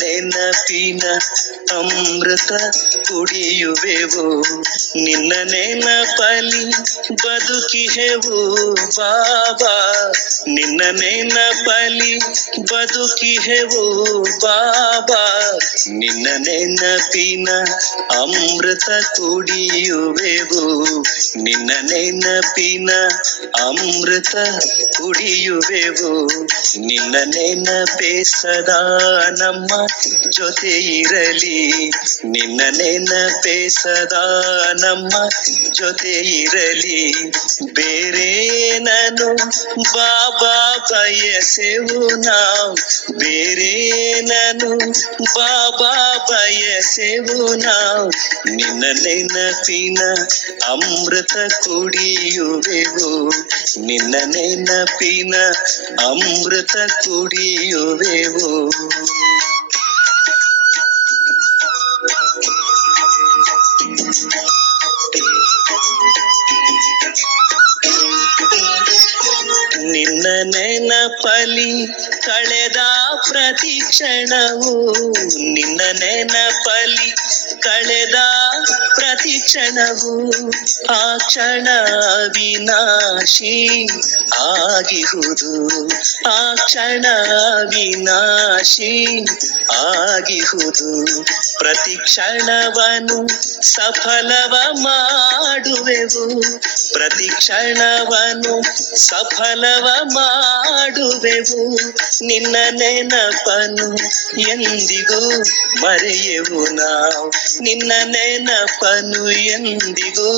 ನೆನಪಿನ ಅಮೃತ ಕುಡಿಯುವೆವು, ನಿನ್ನ ನೆನಪಲಿ ಬದುಕಿಹೆವು ಬಾಬಾ, ನಿನ್ನ ನೆನಪಲಿ ಬದುಕಿಹೆವು ಬಾಬಾ, ನಿನ್ನ ನೆನಪಿನ ಅಮೃತ ಕುಡಿಯುವೆವು, ನಿನ್ನ ನೆನಪಿನ ಅಮೃತ ಕುಡಿಯುವೆವು, ನಿನ್ನ ನೆನಪೇ ಸದಾ ನಮ್ಮ ಜೊತೆ ಇರಲಿ, ನಿನ್ನ ನೆನಪೇ ಸದಾ ನಮ್ಮ ಜೊತೆ ಇರಲಿ, ಬೇರೆ ನಾನು ಬಾಬಾ ಬಯಸೆವು ನಾವು, ಬೇರೆ ನಾನು ಬಾಬಾ ಬಯಸೆವು ನಾವು, ನಿನ್ನ ನೆನಪಿನ ಅಮೃತ ಕುಡಿಯುವೆವು, ನಿನ್ನ ನೆನಪಿನ ಅಮೃತ ಕುಡಿಯುವೆವು. ನಿನ್ನ ನೆನಪಲಿ ಕಳೆದ ಪ್ರತಿ ಕ್ಷಣವು, ನಿನ್ನ ನೆನಪಲಿ ಕಳೆದ ಪ್ರತಿ ಕ್ಷಣವು ಆ ಕ್ಷಣ ವಿನಾಶಿ ಆಗಿಹುದು, ಆ ಕ್ಷಣ ವಿನಾಶಿ ಆಗಿಹುದು, ಪ್ರತಿ ಕ್ಷಣವನ್ನು ಸಫಲವ ಮಾಡುವೆವು, ಪ್ರತಿ ಕ್ಷಣವನ್ನು ಸಫಲವ ಮಾಡುವೆವು, ನಿನ್ನ ನೆನಪನು ಎಂದಿಗೂ ಮರೆಯೆವು ನಾವು, ನಿನ್ನ ನೆನಪನು ಎಂದಿಗೂ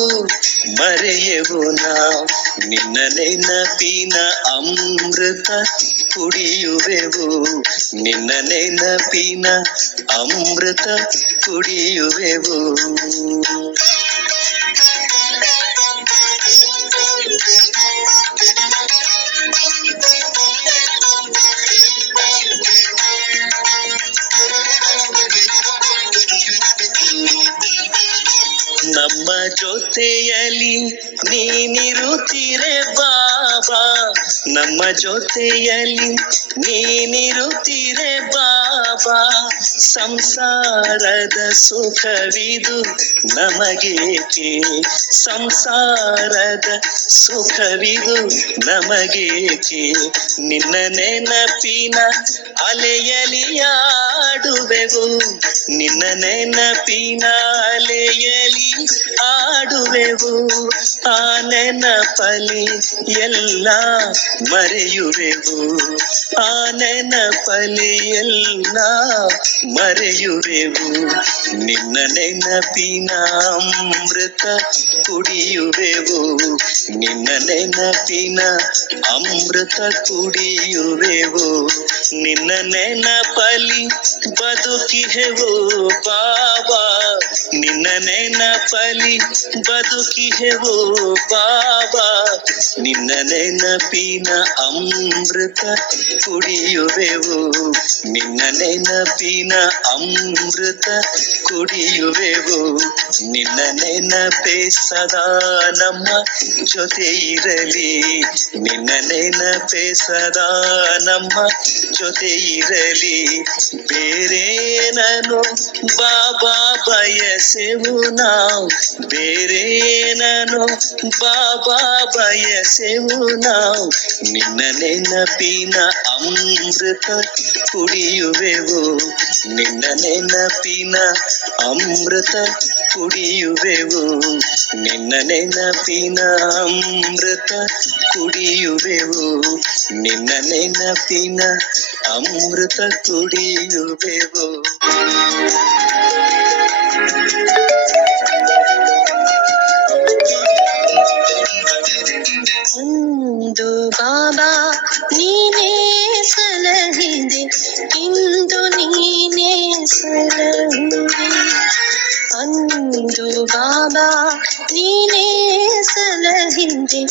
ಮರೆಯೆವು ನಾವು, ನಿನ್ನ ನೆನಪಿನ ಅಮೃತ ಕುಡಿಯುವೆವು, ನಿನ್ನ ನೆನಪಿನ ಅಮೃತ ಕುಡಿಯುವೆವು. ನಮ್ಮ ಜೊತೆಯಲ್ಲಿ ನೀನಿರುತ್ತೀರೆ ಬಾಬಾ, ನಮ್ಮ ಜೊತೆಯಲ್ಲಿ ನೀನಿರುತ್ತೀರೆ ಬಾಬಾ, ಸಂಸಾರದ ಸುಖವಿದು ನಮಗೇಕೆ, ಸಂಸಾರದ ಸುಖವಿದು ನಮಗೇಕೆ, ನಿನ್ನ ನೆನಪಿನ ಅಲೆಯಲಿ ಆಡುವೆವು, ನಿನ್ನ ನೆನಪಿನ ಅಲೆಯಲಿ ಆಡುವೆವು, ಆ ನೆನಪಲಿ ಎಲ್ಲ ಮರೆಯುವೆವು, ಆ ನೆನಪಲಿ ಎಲ್ಲ ಮರೆಯುವೆವು, ನಿನ್ನ ನೆನಪಿನ ಅಮೃತ ಕುಡಿಯುವೆವು, ನಿನ್ನ ನೆನಪಿನ ಅಮೃತ ಕುಡಿಯುವೆವು, ನಿನ್ನ ನೆನಪಲಿ ಬದುಕಿಹೆವು ಬಾಬಾ, ನಿನ್ನ ನೆನಪಲಿ ಬದುಕಿಹೆವು ಬಾಬಾ, ನಿನ್ನ ನೆನಪಿನ ಅಮೃತ ಕುಡಿಯುವೆವು, ನಿನ್ನ ನೆನಪಿನ ಅಮೃತ ಕುಡಿಯುವೆವು, ನಿನ್ನ ನೆನಪೇ ಸದಾ ನಮ್ಮ ಜೊತೆ ಇರಲಿ, ನಿನ್ನ ನೆನಪೇ ಸದಾ ನಮ್ಮ ಜೊತೆ ಇರಲಿ, ಬೇರೆ ನಾನು ಬಾಬಾ ಬಯಸೆವು ನಾವು, ಬೇರೆ ನಾನು ಬಾಬಾ ಬಯಸೆವು ನಾವು, ನಿನ್ನ ನೆನಪಿನ ಅಮೃತ ಕುಡಿಯುವೆವು, ನಿನ್ನ ನೆನಪಿನ ಅಮೃತ ಕುಡಿಯುವೆವು, ನಿನ್ನ ನೆನಪಿನ ಅಮೃತ ಕುಡಿಯುವೆವು, ನಿನ್ನ ನೆನಪಿನ ಅಮೃತ ಕುಡಿಯುವೆವು. ಒಂದು ಬಾಬಾ ನೀನೇ ಸಲಹಿದೆ, ಇಂದು ನೀನೇ ಸಲಹುವೆ, ಅಂದು ಬಾಬಾ ನೀನೇ ಸಲಹಿದೆ,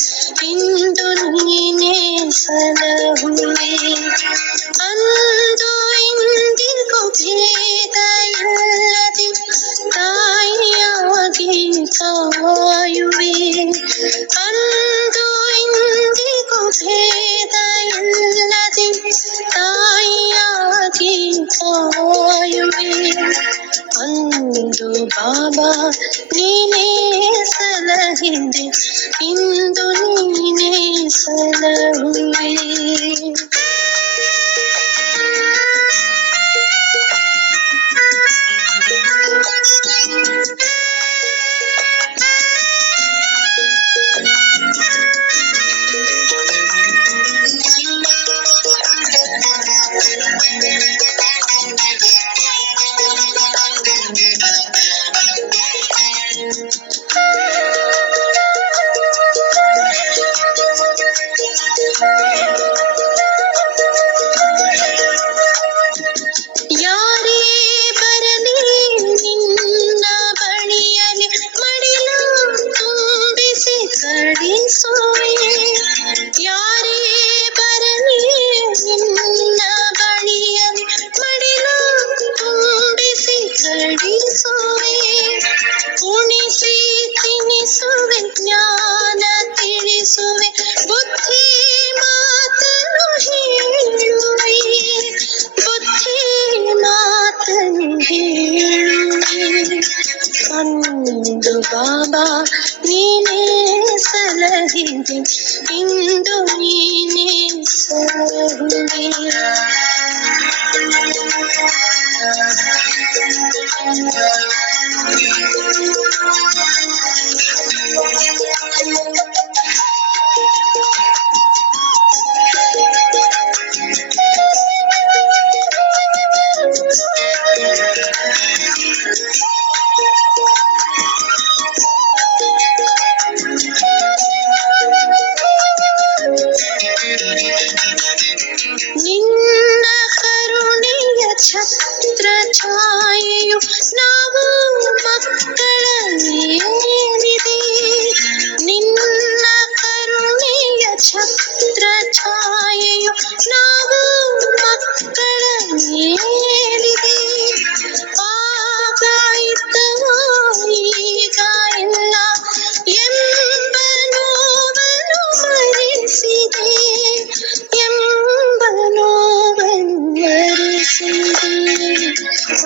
ಇಂದು ನೀನೇ ಸಲಹುವೆ, ಅಂದು ಇಂದಿಗೂ ಭೇದ ಇಲ್ಲದೆ ತಾಯಿಯಾಗಿ ಕಾಯುವೆ, ಅಂದು ಇಂದಿಗೂ ಭೇದ ಬಾಬಾ ನೀನೇ ಸಲಹಿದೆ ಇಂದು ನೀನೇ ಸಲಹುವೆ. ಯಾರೇ ಬರಲಿ ನಿನ್ನ ಬಳಿಯಲಿ ಮಡಿಲ ತುಂಬಿಸಿ ಕಳಿಸುವೆ. ಯಾರೇ ಬರಲಿ ನಿನ್ನ ಬಳಿಯಲಿ ಮಡಿಲ ತುಂಬಿಸಿ ಕಳಿಸುವೆ. ಉಣಿಸಿ ತಿನಿಸುವೆ ಜ್ಞಾನ ತಿಳಿಸುವೆ ಬುದ್ಧಿ ಮಾತನು ಹೇಳುವೆ. ಬುದ್ಧಿ ಮಾತನು ಹೇಳುವೆ. ಅಂದು ಬಾಬಾ ನೀನೇ ಸಲಹಿದೆ ಇಂದು ನೀನೇ ಸಲಹುವೆ. ನಿನ್ನ ಕರುಣೆಯ ಛತ್ರ ಛಾಯೆಯು ನಾವು ಮಕ್ಕಳ ಮೇಲಿದೆ. ನಿನ್ನ ಕರುಣೆಯ ಛತ್ರ ಛಾಯೆಯು ನಾವು ಮಕ್ಕಳ ಮೇಲಿದೆ. ಆಗ ಇದ್ದವೋ ಈಗ ಇಲ್ಲ ಎಂಬ ನೋವನ್ನು ಮರೆಸಿದೆ. ಎಂಬ ನೋವನ್ನು ಮರೆಸಿದೆ.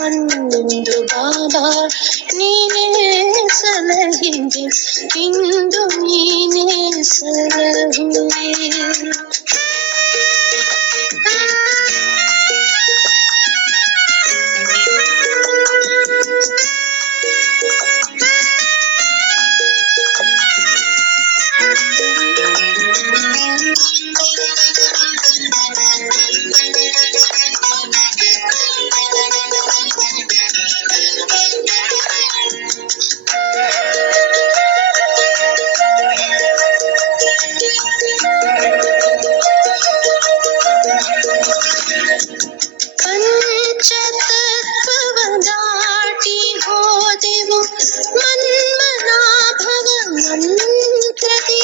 ಅಂದು ಬಾಬಾ ನೀನೇ ಸಲಹಿದೆ ಇಂದು ನೀನೇ ಸಲಹುವೆ. ಪಂಚತತ್ವವ ದಾಟಿ ಹೋದೆವು ಮನ್ಮನಾಭವ ಮಂತ್ರದಿ.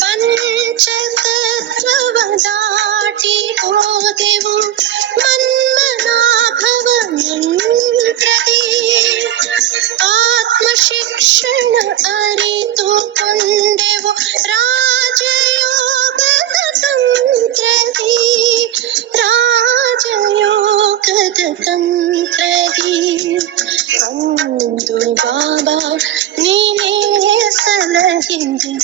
ಪಂಚತತ್ವವ ದಾಟಿ ಹೋದೆವು ಮನ್ಮನಾಭವ ಮಂತ್ರದಿ. ಆತ್ಮಶಿಕ್ಷಣ ಅರಿತುಕೊಂಡೆವು ರಾಜಯೋಗದ ತಂತ್ರದಿ. ರಾಜಯೋಗದ ತಂತ್ರದಿ. ಅಂದು ಬಾಬಾ ನೀನೇ ಸಲಹಿದೆ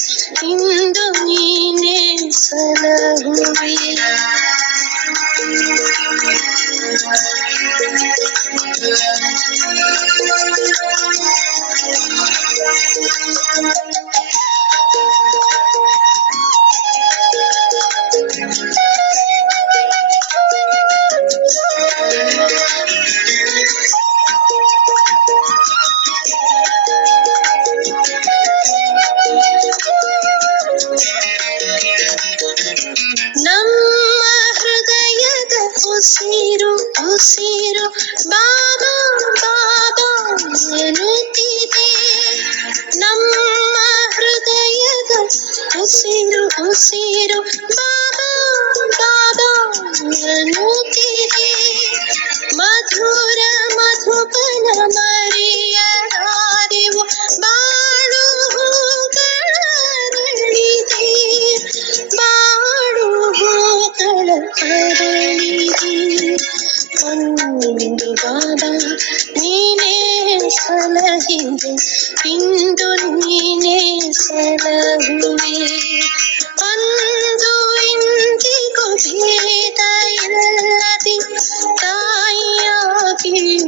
ಇಂದು ನೀನೇ ಸಲಹುವೆ. ನಮ್ಮ ಹೃದಯದ ಉಸಿರು ಉಸಿರು ಬಾಬಾ ಬಾಬಾ ಎನ್ನುತ್ತಿದೆ. ನಮ್ಮ ಹೃದಯದ ಉಸಿರು ಉಸಿರು ಬಾಬಾ ಬಾಬಾ ಎನ್ನುತ್ತಿದೆ. ಮಧುರ ಮಧುಬನ ಮರೆಯಲಾರೆವು ಬಾಳು ಹೂಗಳರಳಿದೆ. ಬಾಳು ಹೂಗಳ ಅರಳಿದೆ. ಅಂದು ಎಂದು ಬಾಬಾ ನೀನೇ ಸಲಹಿದೆ, ಇಂದು ನೀನೇ ಸಲಹುವೆ. ಅಂದು ಇಂದಿಗೂ ಭೇದ ಇಲ್ಲದೆ ತಾಯಿಯಾಗಿ